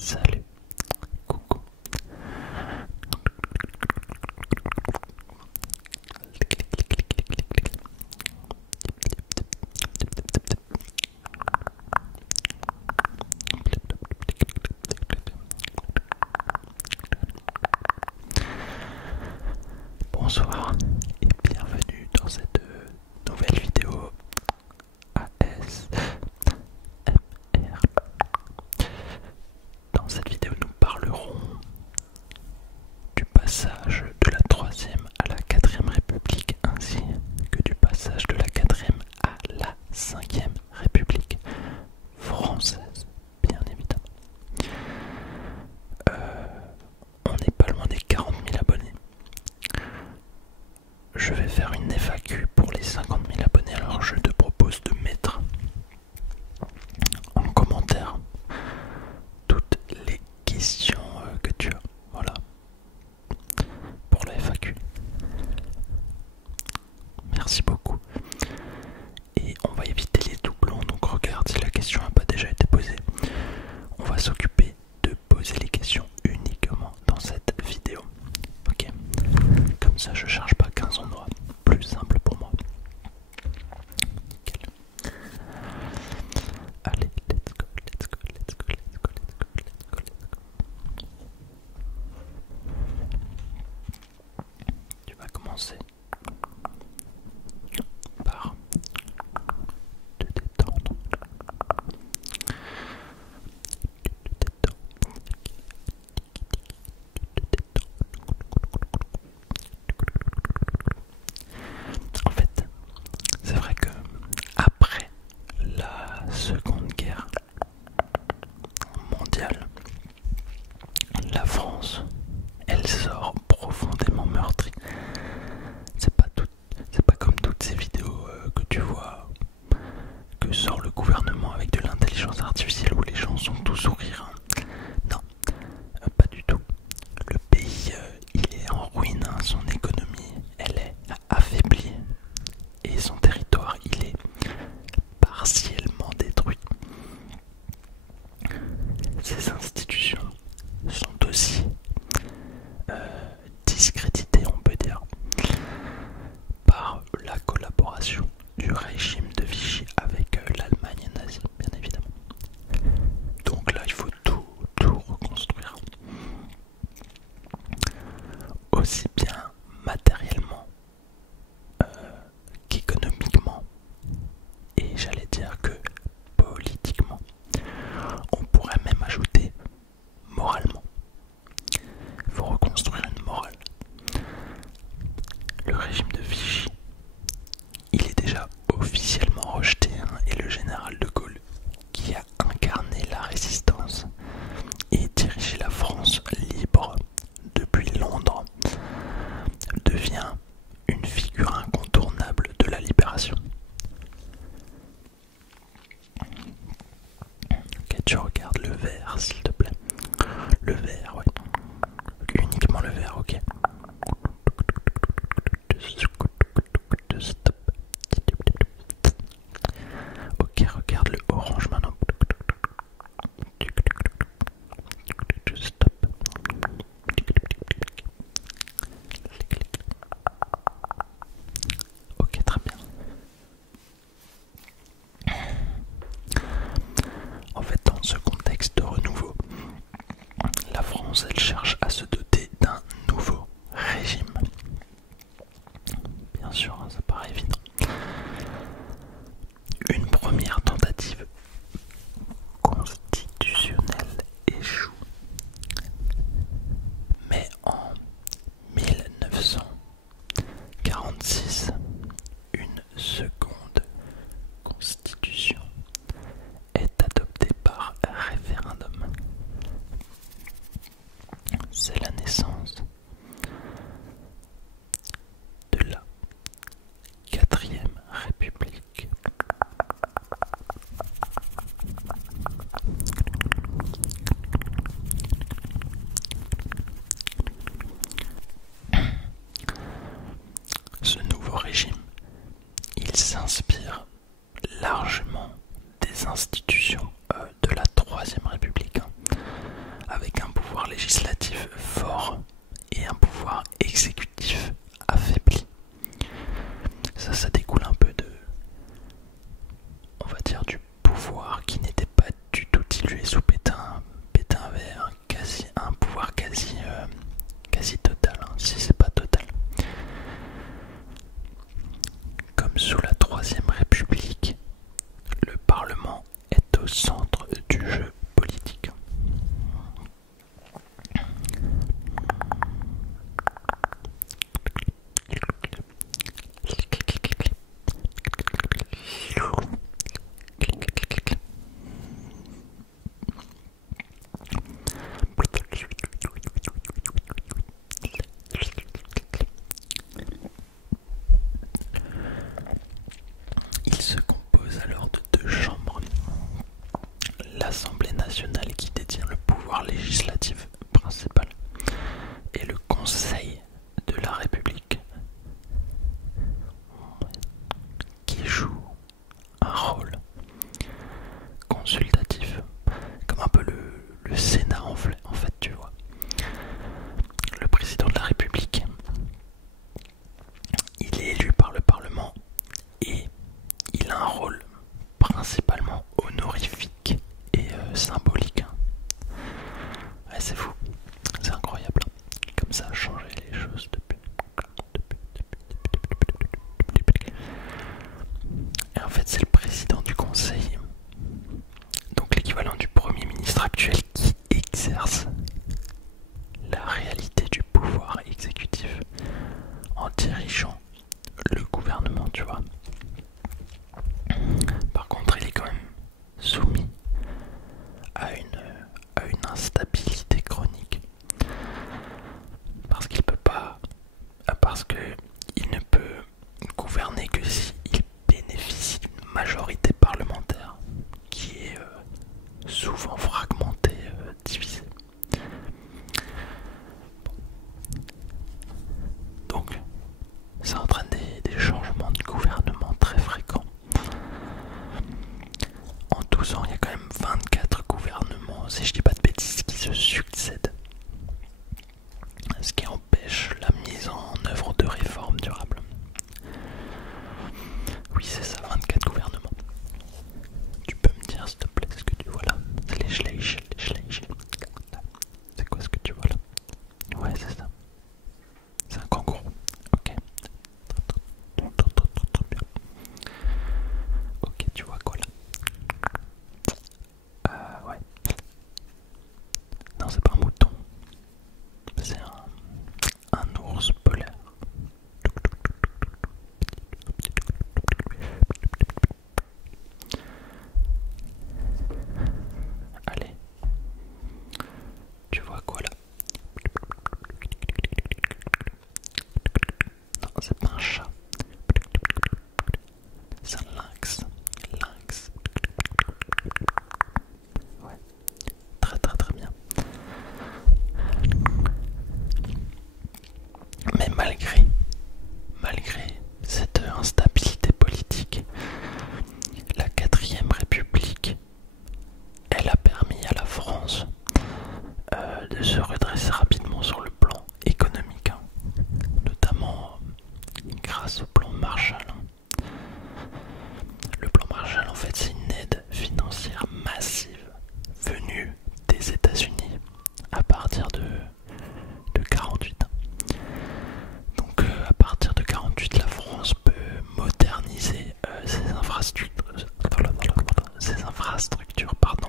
Salut, coucou. Bonsoir et bienvenue dans cette nouvelle vidéo ASMR. Dans cette vidéo, nous parlerons du passage de la 3e à la 4e République ainsi que du passage de la 4e à la 5e République française, bien évidemment. On n'est pas loin des 40 000 abonnés. Je vais faire une FAQ pour les 50 000 abonnés, alors je te propose de mettre en commentaire toutes les questions que tu as. Voilà, pour la FAQ. Merci beaucoup. Et on va éviter les doublons, donc regarde si la question n'a pas déjà été posée. On va s'occuper de poser les questions uniquement dans cette vidéo. Ok, comme ça je charge pas 15 endroits, plus simple pour moi. Nickel. Allez, let's go, let's go, let's go, let's go, let's go, let's go, let's go. Tu vas commencer par te détendre. En fait, c'est vrai que après la Seconde Guerre mondiale, la France, elle sort profondément meurtrie. C'est pas comme toutes ces vidéos que tu vois que sort le gouvernement avec de l'intelligence artificielle où les gens sont tous sourires. Non, pas du tout. Le pays, il est en ruine, hein. Son économie, elle est affaiblie et son territoire, il est partiellement détruit. Ces institutions sont aussi discréditées, on peut dire, par la collaboration du régime de Vichy avec l'Allemagne nazie, bien évidemment. Donc là, il faut tout reconstruire. Aussi bien matériellement qu'économiquement, et j'allais dire que politiquement. On pourrait même ajouter moralement. Il faut reconstruire une morale. Le régime de Vichy, il est déjà officiellement rejeté, hein, et le général de Gaulle, qui a incarné la résistance et dirigé la France libre depuis Londres, devient une figure incontournable de la libération. Ok, tu regardes le vert, s'il te plaît. Le vert, ouais. Uniquement le vert, ok. Stop. Ok, regarde le orange maintenant. Stop. Ok, très bien. En fait, dans ce contexte de renouveau, la France législatif fort et un pouvoir exécutif affaibli. Ça découle un peu de, on va dire, du pouvoir qui n'était pas du tout dilué sous Pétain. Pétain avait un pouvoir quasi total, hein, si c'est pas total. Comme sous la Troisième République, le Parlement est au centre du jeu politique. Il se compose alors de deux chambres. L'Assemblée nationale qui détient le pouvoir législatif principal et le Conseil de la République qui joue un rôle consultatif, comme un peu le Sénat en fait, tu vois. Le président de la République, il est élu par le Parlement et il a un rôle principalement honorifique et symbolique. Ouais, c'est fou, c'est incroyable. Comme ça a changé les choses depuis. Et en fait, c'est le président du Conseil, donc l'équivalent du Premier ministre actuel, qui exerce la réalité du pouvoir exécutif en dirigeant le gouvernement, tu vois. Par contre, il est quand même soumis à une instabilité chronique. Parce qu'il ne peut gouverner que s'il bénéficie d'une majorité parlementaire qui est souvent fragmentée, divisée. Donc, ça entraîne des changements de gouvernement très fréquents. En 12 ans, il y a quand même 24 gouvernements, si je dis pas de bêtises, qui se succèdent. Ce qui empêche la mise en œuvre de réformes durables. Oui, c'est ça, 24 gouvernements. Tu peux me dire, s'il te plaît, ce que tu vois là? Legislation. C'est quoi ce que tu vois là? Ouais, c'est ça. C'est un kangourou. Ok. Très bien. Ok, tu vois quoi là? Ouais. Non, c'est pas un mouton. C'est un ours polaire. Allez. Tu vois quoi là? Non, c'est pas un chat. C'est un lynx. Lynx. Ouais. Très très très bien. Mais malgré cette instabilité politique, la Quatrième République, elle a permis à la France de se redresser rapidement sur le plan économique, hein, notamment grâce au plan Marshall. Le plan Marshall, en fait, c'est une aide financière massive venue des États-Unis à partir de 48. Donc à partir de 48, la France peut moderniser ses infrastructures, pardon.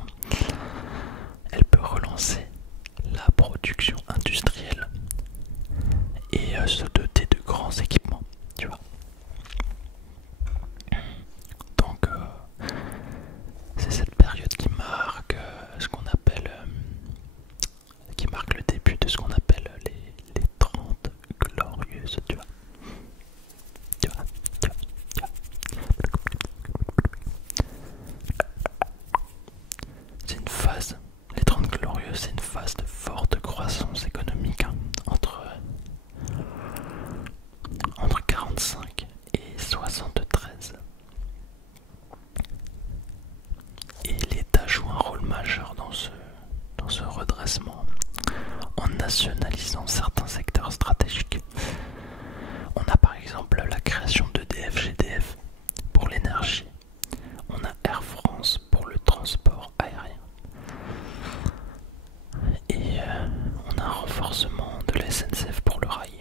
Elle peut relancer la production industrielle et se doter de grands équipements, tu vois. Donc c'est cette période qui marque qui marque le début de ce qu'on appelle les 30 glorieuses, tu vois. C'est une phase, les 30 glorieuses, c'est une phase de forte croissance économique, hein, entre 45 et 73. Et l'État joue un rôle majeur dans ce redressement nationalisant certains secteurs stratégiques. On a par exemple la création d'EDF-GDF pour l'énergie. On a Air France pour le transport aérien. Et on a un renforcement de la SNCF pour le rail.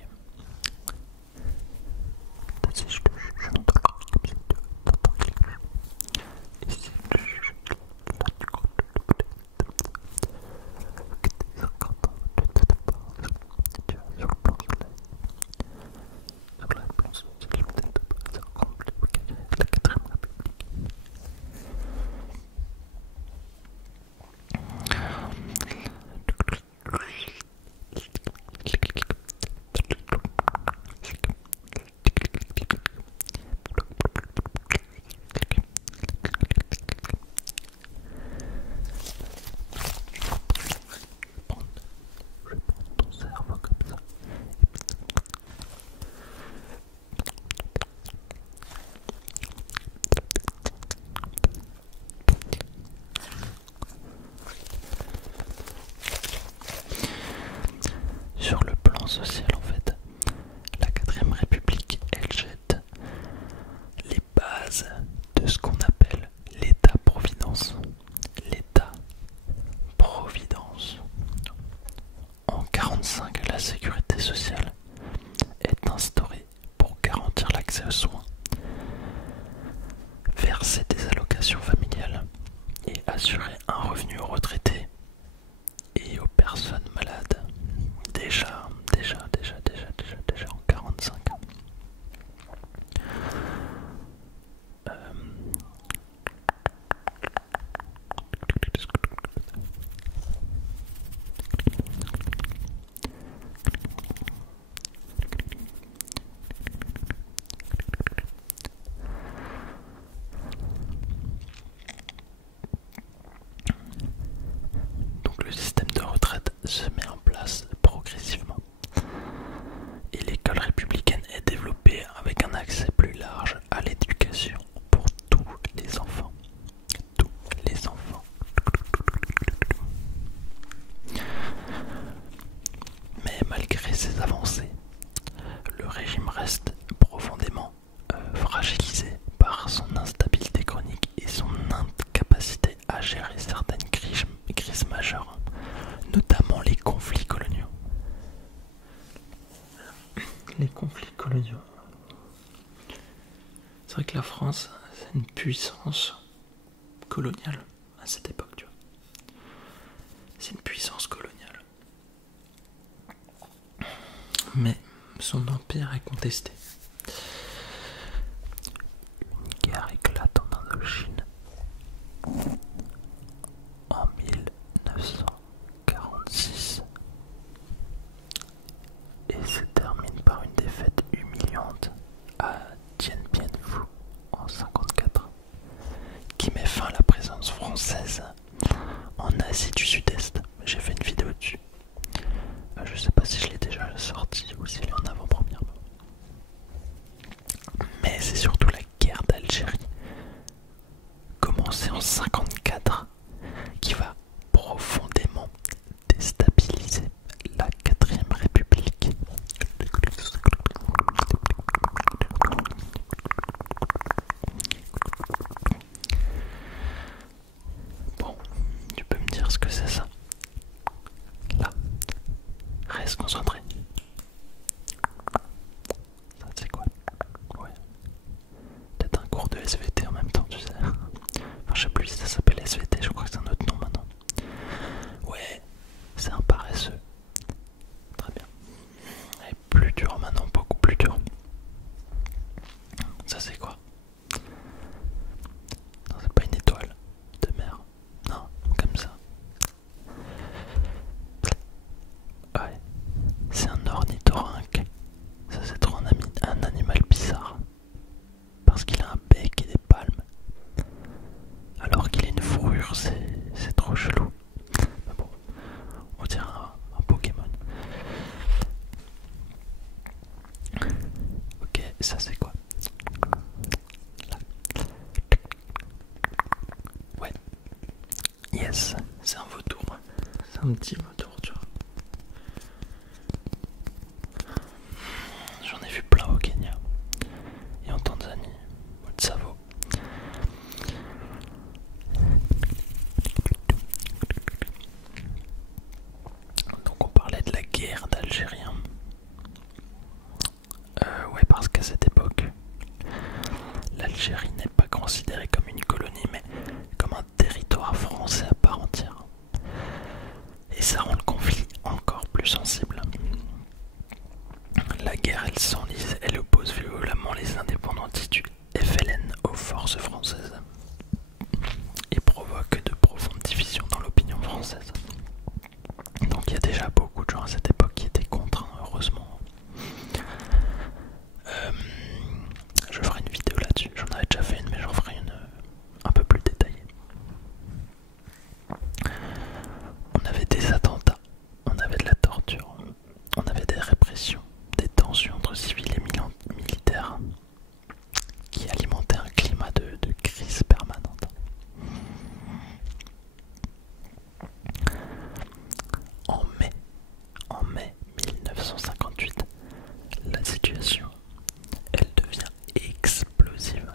Sur le plan social, en fait, la 4ème République, elle jette les bases de ce qu'on appelle l'État-providence. L'État-providence. En 1945, la sécurité sociale est instaurée pour garantir l'accès aux soins, verser des allocations familiales et assurer un revenu aux retraités et aux personnes malades. Déjà en 1945. Donc le système de retraite se met en place progressivement. Et l'école républicaine est développée avec un accès plus large à l'éducation pour tous les enfants. Tous les enfants. Mais malgré ces avancées, le régime reste profondément fragilisé par son instabilité chronique et son incapacité à gérer certaines crises majeures, notamment les conflits coloniaux. Les conflits coloniaux. C'est vrai que la France, c'est une puissance coloniale à cette époque, tu vois. C'est une puissance coloniale. Mais son empire est contesté. Une guerre éclate en Indochine en 1946 et se termine par une défaite humiliante à Dien Bien Phu en 1954, qui met fin à la présence française en Asie du Sud-Est. J'ai fait une vidéo dessus. Je sais pas si je l'ai déjà sorti ou s'il est en avant-première. Mais c'est surtout la guerre d'Algérie, commencée en 1954, qui va profondément déstabiliser la 4ème République. Bon, tu peux me dire ce que c'est ça? Là, reste concentré. Ça c'est quoi? Ouais. Peut-être un cours de SVT en même temps, tu sais. Enfin, je sais plus si ça s'appelle SVT, je crois que c'est un autre nom maintenant. Ouais, c'est un paresseux. Très bien. Et plus dur maintenant, beaucoup plus dur. Ça c'est quoi? Non, c'est pas une étoile de mer. Non, comme ça. Ouais, c'est un ornithorynque. Ça c'est trop un animal bizarre. Parce qu'il a un bec et des palmes. Alors qu'il a une fourrure, c'est trop chelou. Mais bon, on dirait un Pokémon. Ok, ça c'est quoi? Là. Ouais. Yes, c'est un vautour. C'est un petit vautour, tu vois. algérien. Ouais, parce qu'à cette époque, l'Algérie n'est pas considérée comme une colonie, mais comme un territoire français à part entière. Et ça rend le conflit encore plus sensible. La guerre, elle s'enlise, elle oppose violemment les indépendantistes du FLN aux forces françaises et provoque de profondes divisions dans l'opinion française. Donc il y a déjà beaucoup de gens à cette époque qui étaient contre, hein, heureusement. Je ferai une vidéo là-dessus, j'en avais déjà fait une, mais j'en ferai une un peu plus détaillée. On avait des attentats, on avait de la torture, on avait des répressions, des tensions entre civils et militaires qui alimentaient un climat de crise permanente. En mai 1958, la situation, elle devient explosive.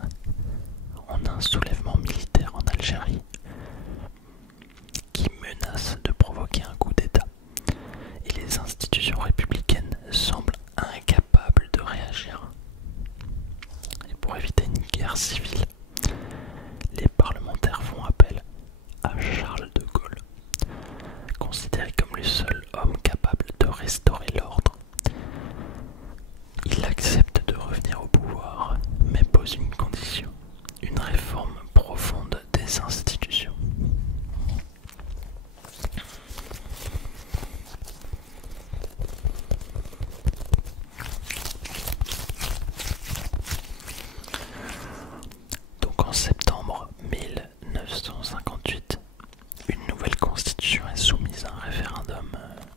On a un soulèvement militaire en Algérie qui menace de provoquer un coup d'État. Et les institutions républicaines semblent incapables de réagir. Et pour éviter une guerre civile, les parlementaires font appel à Charles de Gaulle, considéré comme le seul homme capable de restaurer l'ordre. Il accepte de revenir au pouvoir, mais pose une condition, une réforme profonde des institutions. Donc en septembre 1958, une nouvelle constitution est soumise à un référendum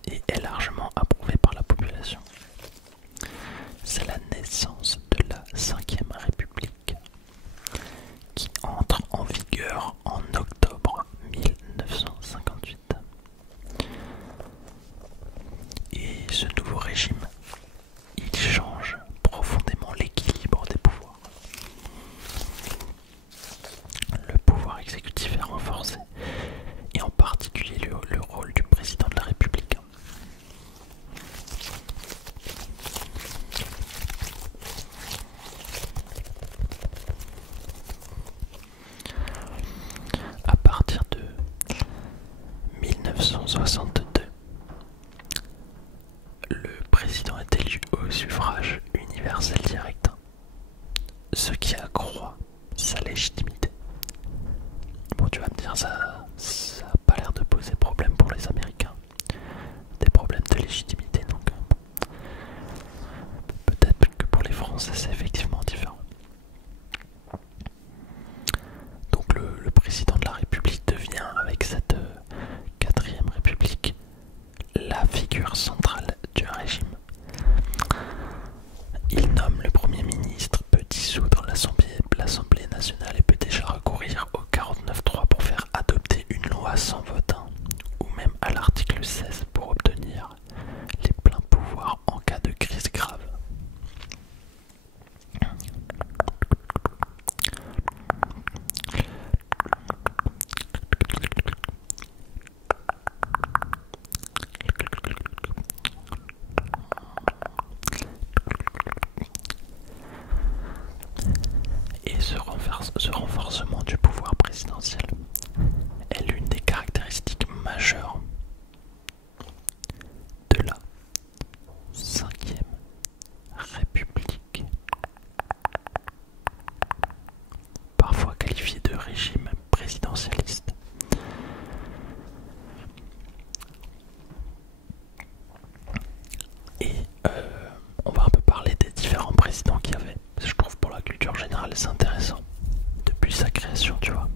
et est largement approuvée par la population. C'est la naissance de la 5e République qui entre en vigueur en octobre 1958. Et ce nouveau régime, il change profondément l'équilibre des pouvoirs. Le pouvoir exécutif est renforcé, et en particulier le rôle du président de la République. À partir de 1962, le président est élu au suffrage universel direct, ce qui accroît sa légitimité. Bon, tu vas me dire, ça n'a pas l'air de poser problème pour les Américains. Des problèmes de légitimité, donc peut-être que pour les Français c'est effectivement différent. Donc le président de la République devient, avec cette 4e République, la figure centrale du régime. Il nomme le Premier ministre, peut dissoudre l'Assemblée nationale et peut déjà recourir au 49.3 pour faire adopter une loi sans vote, ou même à l'article 16 pour obtenir les pleins pouvoirs en cas de crise grave. Et ce renforcement du pouvoir présidentiel est l'une des caractéristiques majeures de la 5e République, parfois qualifiée de régime présidentialiste. Et on va un peu parler des différents présidents qu'il y avait. Je trouve pour la culture générale c'est intéressant. Depuis sa création, tu vois.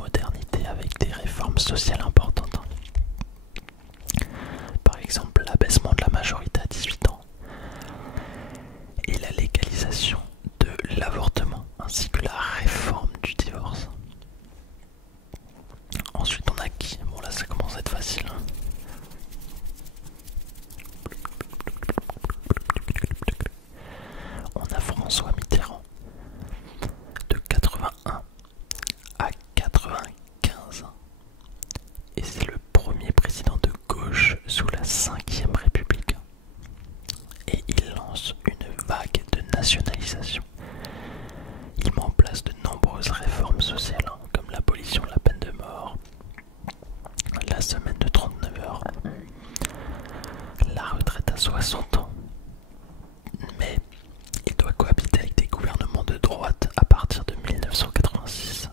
modernité avec des réformes sociales importantes. Par exemple, l'abaissement de la majorité à 18 ans et la légalisation de l'avortement, ainsi que la réforme du divorce. Ensuite, on a qui? Bon, là, ça commence à être facile. On a François Mitterrand, de 81 à 95. Et c'est le premier président de gauche sous la 5ème République. Et il lance une vague de nationalisation. Il met en place de nombreuses réformes sociales, comme l'abolition de la peine de mort, la semaine de 39 heures, la retraite à 60 ans. Mais il doit cohabiter avec des gouvernements de droite à partir de 1986.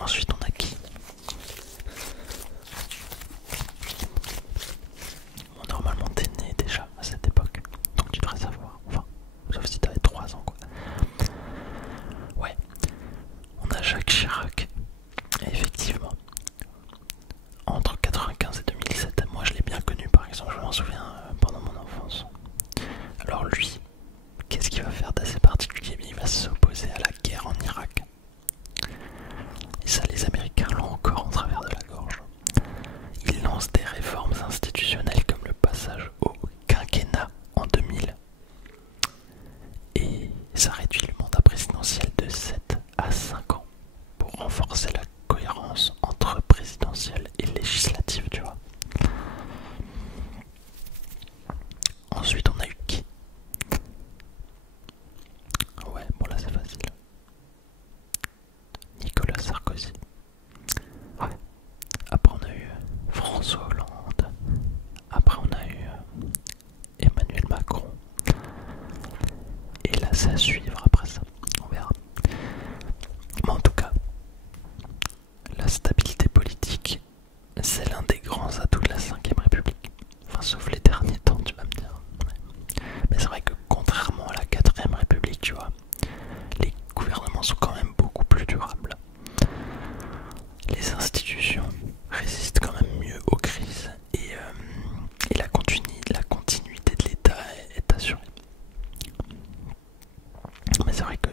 Ensuite, on a qui? Bon, normalement, t'es né déjà à cette époque, donc tu devrais savoir. Enfin, sauf si t'avais 3 ans, quoi. Ouais, on a Jacques Chirac. Et effectivement, entre 95 et 2007, moi je l'ai bien connu par exemple, je m'en souviens pendant mon enfance. Alors lui, qu'est-ce qu'il va faire d'assez particulier? Il va s'opposer à la guerre en Irak. Et ça, les Américains l'ont encore en travers de la gorge. Il lance des réformes institutionnelles comme le passage au quinquennat en 2000. Et ça réduit le mandat présidentiel de 7 à 5 ans pour renforcer la cohérence entre présidentielle et législative, tu vois. Ensuite, on a eu qui? Ouais, bon là c'est facile. Nicolas Sarkozy. Ouais. Après on a eu François Hollande. Après on a eu Emmanuel Macron. Et là c'est à suivre après ça. On verra. Mais en tout cas, la stabilité politique, c'est l'un des grands atouts de la 5ème République. Enfin, sauf les derniers temps, tu vas me dire. Ouais. Mais c'est vrai que contrairement à la 4ème République, tu vois, les gouvernements sont quand même beaucoup plus durables. Les institutions résistent quand même mieux aux crises et la continuité de l'État est assurée. Mais c'est vrai que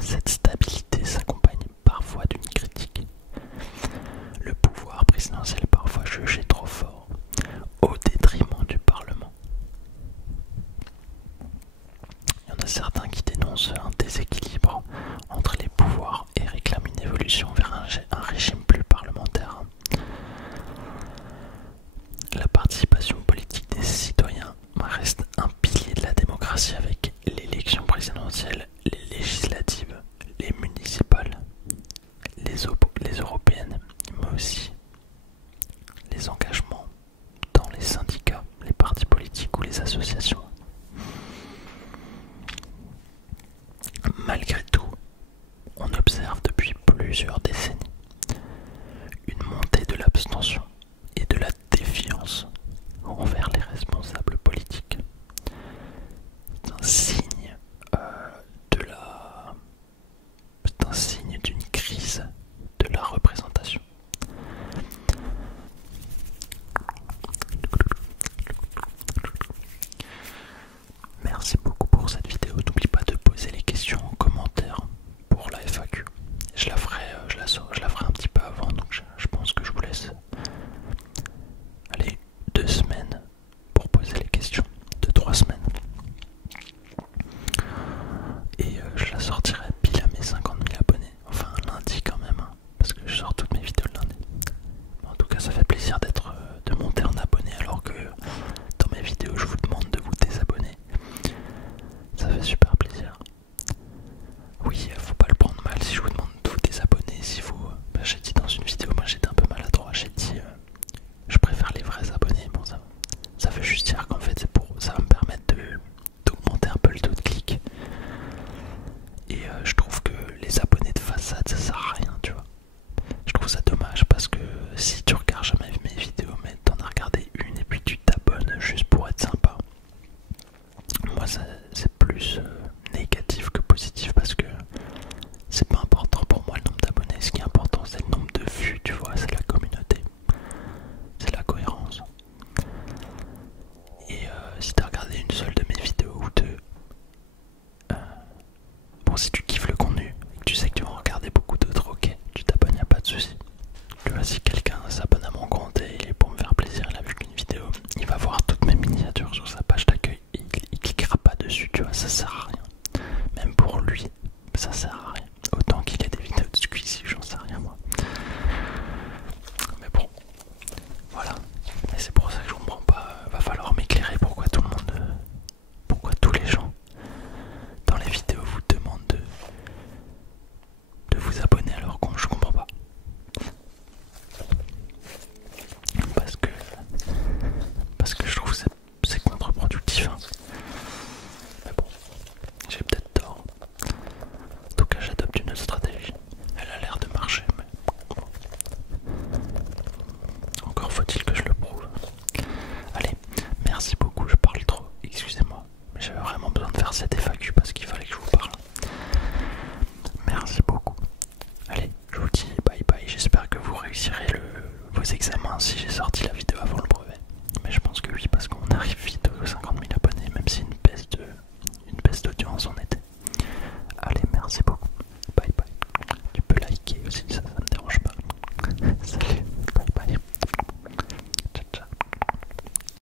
cette stabilité s'accompagne parfois d'une critique. Le pouvoir présidentiel est parfois jugé trop fort, au détriment du Parlement. Il y en a certains qui dénoncent un déséquilibre entre les pouvoirs et réclament une évolution vers un régime plus parlementaire. La participation politique des citoyens reste un pilier de la démocratie avec l'élection présidentielle, les législatives, les municipales, les européennes, mais aussi les engagements dans les syndicats, les partis politiques ou les associations. Malgré tout, on observe depuis plusieurs décennies une montée de l'abstention et de la défiance envers les responsables politiques. C'est un signe c'est un signe d'une crise de la représentation. Merci beaucoup pour cette vidéo. N'oublie pas de poser les questions en commentaire pour la FAQ. Je la ferai un petit peu avant, donc je pense que je vous laisse 2 semaines pour poser les questions, 2-3 semaines. Et je la sortirai pile à mes 50 000 abonnés, enfin lundi quand même, hein, parce que je sors toutes mes vidéos le lundi. En tout cas, ça fait plaisir de monter en abonnés alors que dans mes vidéos je vous demande de vous désabonner. Ça fait super